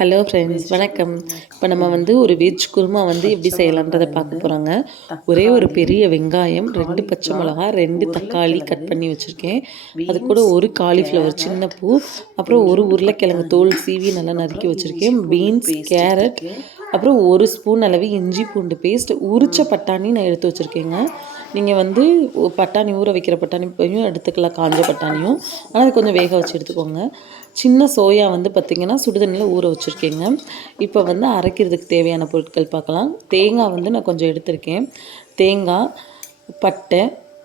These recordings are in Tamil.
ஹலோ ஃப்ரெண்ட்ஸ், வணக்கம். இப்போ நம்ம ஒரு வெஜ் குருமா எப்படி செய்யலான்றதை பார்க்க போகிறோங்க. ஒரே ஒரு பெரிய வெங்காயம், 2 பச்சை மிளகா, 2 தக்காளி கட் பண்ணி வச்சுருக்கேன். அது கூட ஒரு காலிஃப்ளவர் சின்ன பூ, அப்புறம் ஒரு உருளைக்கிழங்கு தோல் சீவி நல்லா நறுக்கி வச்சுருக்கேன். பீன்ஸ், கேரட், அப்புறம் 1 ஸ்பூன் அளவு இஞ்சி பூண்டு பேஸ்ட், உரிச்ச பட்டாணி நான் எடுத்து வச்சுருக்கேங்க. நீங்கள் பட்டாணி ஊற வைக்கிற பட்டாணியும் எடுத்துக்கலாம், காஞ்ச பட்டாணியும். ஆனால் அது கொஞ்சம் வேக வச்சு எடுத்துக்கோங்க. சின்ன சோயா பார்த்திங்கன்னா சுடுதண்ணியில் ஊற வச்சுருக்கேங்க. இப்போ அரைக்கிறதுக்கு தேவையான பொருட்கள் பார்க்கலாம். தேங்காய் நான் கொஞ்சம் எடுத்திருக்கேன். தேங்காய், பட்டை,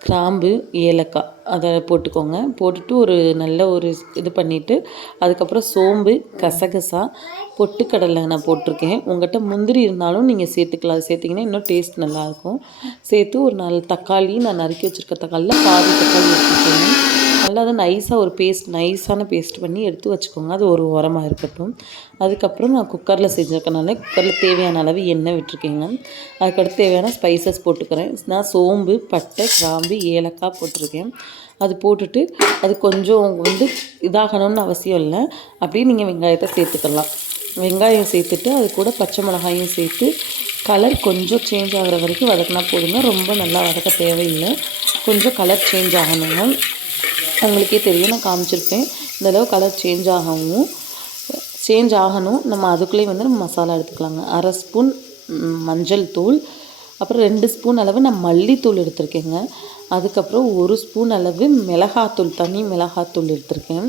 கிராம்பு, ஏலக்காய் அதை போட்டுக்கோங்க. போட்டுட்டு நல்ல இது பண்ணிவிட்டு அதுக்கப்புறம் சோம்பு, கசகசா, பொட்டுக்கடலை நான் போட்டிருக்கேன். உங்கள்கிட்ட முந்திரி இருந்தாலும் நீங்கள் சேர்த்துக்கலாம். அது சேர்த்திங்கன்னா இன்னும் டேஸ்ட் நல்லாயிருக்கும். சேர்த்து ஒரு 4 தக்காளி, நான் நறுக்கி வச்சுருக்க தக்காளியில் பாதி தக்காளி எடுத்துக்கோங்க. நல்லா அதை நைஸாக நைஸான பேஸ்ட் பண்ணி எடுத்து வச்சுக்கோங்க. அது ஒரு ஓரமாக இருக்கட்டும். அதுக்கப்புறம் நான் குக்கரில் செஞ்சுருக்கனால குக்கரில் தேவையான அளவு எண்ணெய் விட்டுருக்கேங்க. அதுக்கடுத்து தேவையான ஸ்பைசஸ் போட்டுக்கிறேன். நான் சோம்பு, பட்டை, கிராம்பு, ஏலக்காய் போட்டிருக்கேன். அது போட்டுட்டு அது கொஞ்சம் இதாகணும்னு அவசியம் இல்லை. அப்படியே நீங்கள் வெங்காயத்தை சேர்த்துக்கலாம். வெங்காயம் சேர்த்துட்டு அது கூட பச்சை மிளகாயும் சேர்த்து கலர் கொஞ்சம் சேஞ்ச் ஆகிற வரைக்கும் வதக்கினா போதுங்க. ரொம்ப நல்லா வதக்க தேவையில்லை. கொஞ்சம் கலர் சேஞ்ச் ஆகணுங்க. உங்களுக்கே தெரியும், நான் காமிச்சிருப்பேன். இந்தளவு கலர் சேஞ்ச் ஆகணும். நம்ம அதுக்குள்ளேயே நம்ம மசாலா எடுத்துக்கலாங்க. 1/2 ஸ்பூன் மஞ்சள் தூள், அப்புறம் 2 ஸ்பூன் அளவு நான் மல்லித்தூள் எடுத்திருக்கேங்க. அதுக்கப்புறம் 1 ஸ்பூன் அளவு மிளகாத்தூள், தனி மிளகாத்தூள் எடுத்திருக்கேன்.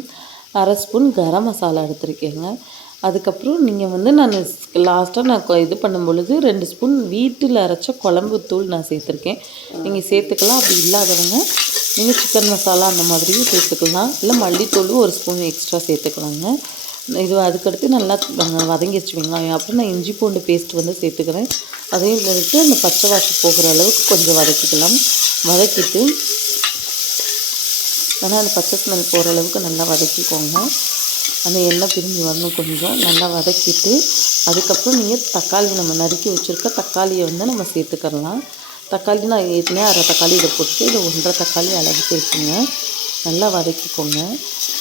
1/2 ஸ்பூன் கரம் மசாலா எடுத்திருக்கேங்க. அதுக்கப்புறம் நீங்கள் நான் லாஸ்ட்டாக நான் இது பண்ணும் பொழுது 2 ஸ்பூன் வீட்டில் அரைச்ச குழம்பு தூள் நான் சேர்த்துருக்கேன். நீங்கள் சேர்த்துக்கலாம். அப்படி இல்லாதவங்க நீங்கள் சிக்கன் மசாலா அந்த மாதிரியும் சேர்த்துக்கலாம். இல்லை மல்லித்தூள் 1 ஸ்பூன் எக்ஸ்ட்ரா சேர்த்துக்கலாங்க. அதுக்கடுத்து நல்லா வதங்கிடுச்சு வெங்காயம். அப்புறம் நான் இஞ்சி பூண்டு பேஸ்ட் சேர்த்துக்கிறேன். அதையும் போட்டு அந்த பச்சை வாசம் போகிற அளவுக்கு கொஞ்சம் வதக்கிக்கலாம். வதக்கிட்டு ஆனால் அந்த பச்சை ஸ்மெல் போகிற அளவுக்கு நல்லா வதக்கிக்கோங்க. அந்த எண்ணெய் பிரிஞ்சு வரணும். கொஞ்சம் நல்லா வதக்கிட்டு அதுக்கப்புறம் நீங்கள் தக்காளி, நம்ம நறுக்கி வச்சுருக்க தக்காளியை நம்ம சேர்த்துக்கலாம். தக்காளி நான் ஏற்கனவே 1/2 தக்காளி இதை போட்டு இதை 1/2 தக்காளி அளவுக்கு இருக்குங்க. நல்லா வதக்கிக்கோங்க.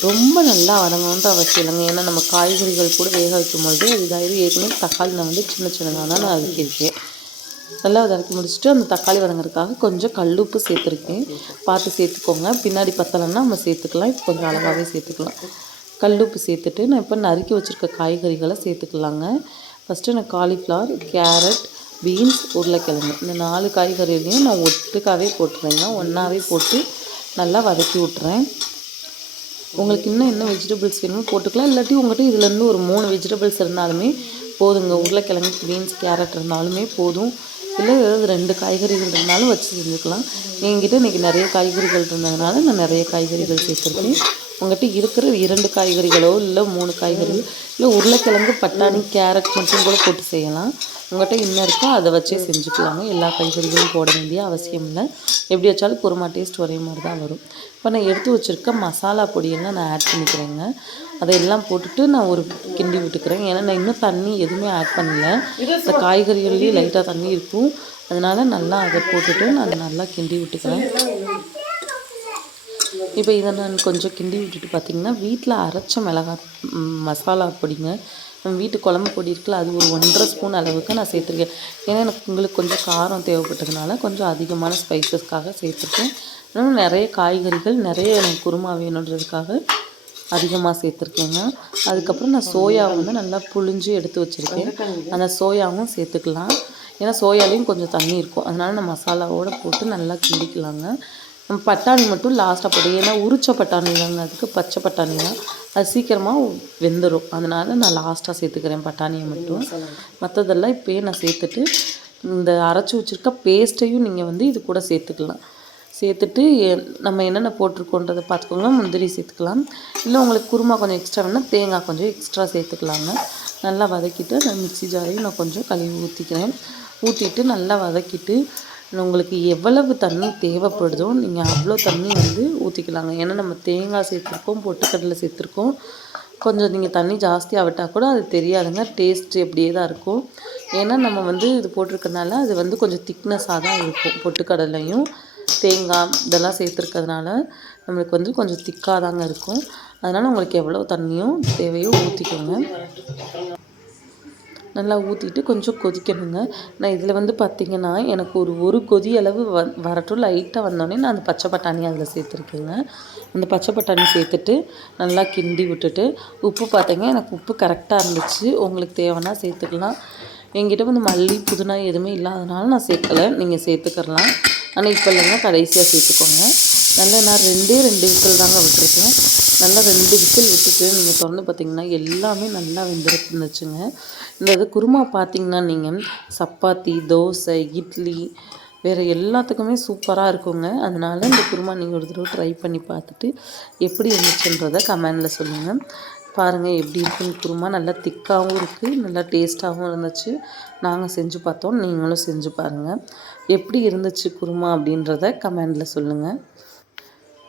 ரொம்ப நல்லா வதங்கணுன்ற அவசியம் இல்லைங்க. ஏன்னா நம்ம காய்கறிகள் கூட வேக வைக்கும்பொழுது அது இதாயிரும். ஏற்கனவே தக்காளி நான் சின்னதாக தான் நான் வதக்கியிருக்கேன். நல்லா வதக்கி முடிச்சுட்டு அந்த தக்காளி வதங்கிறதுக்காக கொஞ்சம் கல்லுப்பு சேர்த்துருக்கேன். பார்த்து சேர்த்துக்கோங்க. பின்னாடி பத்தலைன்னா நம்ம சேர்த்துக்கலாம். இப்போ கொஞ்சம் அளவாகவே சேர்த்துக்கலாம். கல்லுப்பு சேர்த்துட்டு நான் இப்போ நறுக்கி வச்சுருக்க காய்கறிகளை சேர்த்துக்கலாங்க. ஃபஸ்ட்டு நான் காலிஃப்ளவர், கேரட், பீன்ஸ், உருளைக்கிழங்கு இந்த 4 காய்கறிகளையும் நான் ஒட்டுக்காவே போட்டுறேங்க. ஒன்றாவே போட்டு நல்லா வதக்கி விட்றேன். உங்களுக்கு இன்னும் வெஜிடபிள்ஸ் வேணுமோ போட்டுக்கலாம். இல்லாட்டி உங்கள்கிட்ட இதுலேருந்து ஒரு 3 வெஜிடபிள்ஸ் இருந்தாலுமே போதுங்க. உருளைக்கிழங்கு, பீன்ஸ், கேரட் இருந்தாலுமே போதும். இல்லை ஏதாவது 2 காய்கறிகள் இருந்தாலும் வச்சு செஞ்சுக்கலாம். என்கிட்ட இன்றைக்கி நிறைய காய்கறிகள் இருந்ததுனால நான் நிறைய காய்கறிகள் சேர்த்துருக்கேன். உங்கள்கிட்ட இருக்கிற 2 காய்கறிகளோ இல்லை 3 காய்கறிகள், இல்லை உருளைக்கிழங்கு, பட்டாணி, கேரட் மட்டும் கூட போட்டு செய்யலாம். உங்கள்கிட்ட என்ன இருக்கோ அதை வச்சே செஞ்சுக்கலாங்க. எல்லா காய்கறிகளும் போட வேண்டிய அவசியம் இல்லை. எப்படி வச்சாலும் குருமா டேஸ்ட் ஒரே மாதிரி தான் வரும். இப்போ நான் எடுத்து வச்சுருக்க மசாலா பொடியெல்லாம் நான் ஆட் பண்ணிக்கிறேங்க. அதையெல்லாம் போட்டுட்டு நான் கிண்டி விட்டுக்கிறேன். ஏன்னா நான் இன்னும் தண்ணி எதுவுமே ஆட் பண்ணல. இந்த காய்கறிகள்லேயே லைட்டாக தண்ணி இருக்கும். அதனால் நல்லா அதை போட்டுட்டு நான் நல்லா கிண்டி விட்டுக்கிறேன். இப்போ இதை நான் கொஞ்சம் கிண்டி விட்டுட்டு பார்த்திங்கன்னா வீட்டில் அரைச்ச மசாலா பொடிங்க. நம்ம வீட்டு குழம்பு பொடி இருக்குல்ல, அது ஒரு 1/2 ஸ்பூன் அளவுக்கு நான் சேர்த்துருக்கேன். ஏன்னா உங்களுக்கு கொஞ்சம் காரம் தேவைப்பட்டதுனால கொஞ்சம் அதிகமான ஸ்பைசஸ்க்காக சேர்த்துருக்கேன். இன்னும் நிறைய காய்கறிகள் நிறைய எனக்கு குருமா வேணுன்றதுக்காக அதிகமாக சேர்த்துருக்கேங்க. அதுக்கப்புறம் நான் சோயாவை நல்லா புழிஞ்சு எடுத்து வச்சுருக்கேன். அந்த சோயாவும் சேர்த்துக்கலாம். ஏன்னா சோயாலேயும் கொஞ்சம் தண்ணி இருக்கும். அதனால் நான் மசாலாவோடு போட்டு நல்லா கிண்டிக்கலாங்க. நம்ம பட்டாணி மட்டும் லாஸ்ட்டாக போட்டு, ஏன்னா உரிச்ச பட்டாணி தாங்க, அதுக்கு பச்சை பட்டாணி தான், அது சீக்கிரமாக வெந்துடும். அதனால் நான் லாஸ்ட்டாக சேர்த்துக்கிறேன் பட்டாணியை மட்டும். மற்றதெல்லாம் இப்போயே நான் சேர்த்துட்டு இந்த அரைச்சி வச்சுருக்க பேஸ்ட்டையும் நீங்கள் இது கூட சேர்த்துக்கலாம். சேர்த்துட்டு நம்ம என்னென்ன போட்டிருக்கோன்றதை பார்த்துக்கோங்க. முந்திரி சேர்த்துக்கலாம். இல்லை உங்களுக்கு குருமா கொஞ்சம் எக்ஸ்ட்ரா வேணால் தேங்காய் கொஞ்சம் எக்ஸ்ட்ரா சேர்த்துக்கலாங்க. நல்லா வதக்கிட்டு அந்த மிக்ஸி ஜாரையும் நான் கொஞ்சம் கழுவி ஊற்றிட்டு நல்லா வதக்கிட்டு உங்களுக்கு எவ்வளவு தண்ணி தேவைப்படுதோ நீங்கள் அவ்வளோ தண்ணி ஊற்றிக்கலாங்க. ஏன்னா நம்ம தேங்காய் சேர்த்துருக்கோம், பொட்டுக்கடலை சேர்த்துருக்கோம். கொஞ்சம் நீங்கள் தண்ணி ஜாஸ்தியாக விட்டால் கூட அது தெரியாதுங்க. டேஸ்ட்டு எப்படியே தான் இருக்கும். ஏன்னா நம்ம இது போட்டிருக்கனால அது கொஞ்சம் திக்னஸாக தான் இருக்கும். பொட்டுக்கடலையும் தேங்காய் இதெல்லாம் சேர்த்துருக்கிறதுனால நம்மளுக்கு கொஞ்சம் திக்காக தாங்க இருக்கும். அதனால் உங்களுக்கு எவ்வளோ தண்ணியும் தேவையோ ஊற்றிக்கோங்க. நல்லா ஊற்றிட்டு கொஞ்சம் கொதிக்கணுங்க. நான் இதில் வந்து பார்த்திங்கன்னா எனக்கு ஒரு கொதி அளவு வரட்டும் லைட்டாக வந்தோடனே நான் அந்த பச்சை பட்டாணி அதில் சேர்த்துருக்கேங்க. அந்த பச்சை பட்டாணி சேர்த்துட்டு நல்லா கிண்டி விட்டுட்டு உப்பு பார்த்தீங்க எனக்கு உப்பு கரெக்டாக இருந்துச்சு. உங்களுக்கு தேவைன்னா சேர்த்துக்கலாம். என்கிட்ட வந்து மல்லி புதினா எதுவுமே இல்லாதனால நான் சேர்க்கலை. நீங்கள் சேர்த்துக்கலாம். ஆனால் இப்போ இல்லைங்க கடைசியாக சேர்த்துக்கோங்க. நல்லா நான் 2 விசில் தாங்க விட்டுருக்கேன். நல்லா 2 விசில் விட்டுட்டு நீங்கள் திறந்து பார்த்திங்கன்னா எல்லாமே நல்லா வெந்துருந்துச்சுங்க. இந்த இது குருமா பார்த்திங்கன்னா நீங்கள் சப்பாத்தி, தோசை, இட்லி வேறு எல்லாத்துக்குமே சூப்பராக இருக்குங்க. அதனால் இந்த குருமா நீங்கள் ஒரு தடவை ட்ரை பண்ணி பார்த்துட்டு எப்படி இருந்துச்சுன்றதை கமெண்டில் சொல்லுங்கள். பாருங்கள் எப்படி இருக்குன்னு. குருமா நல்லா திக்காகவும் இருக்குது, நல்லா டேஸ்ட்டாகவும் இருந்துச்சு. நாங்கள் செஞ்சு பார்த்தோம், நீங்களும் செஞ்சு பாருங்கள். எப்படி இருந்துச்சு குருமா அப்படின்றத கமெண்டில் சொல்லுங்கள்.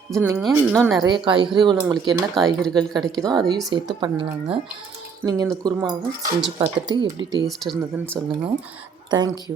இது நீங்கள் இன்னும் நிறைய காய்கறிகள் உங்களுக்கு என்ன காய்கறிகள் கிடைக்குதோ அதையும் சேர்த்து பண்ணலாங்க. நீங்கள் இந்த குருமாவை செஞ்சு பார்த்துட்டு எப்படி டேஸ்ட் இருந்ததுன்னு சொல்லுங்கள். தேங்க்யூ.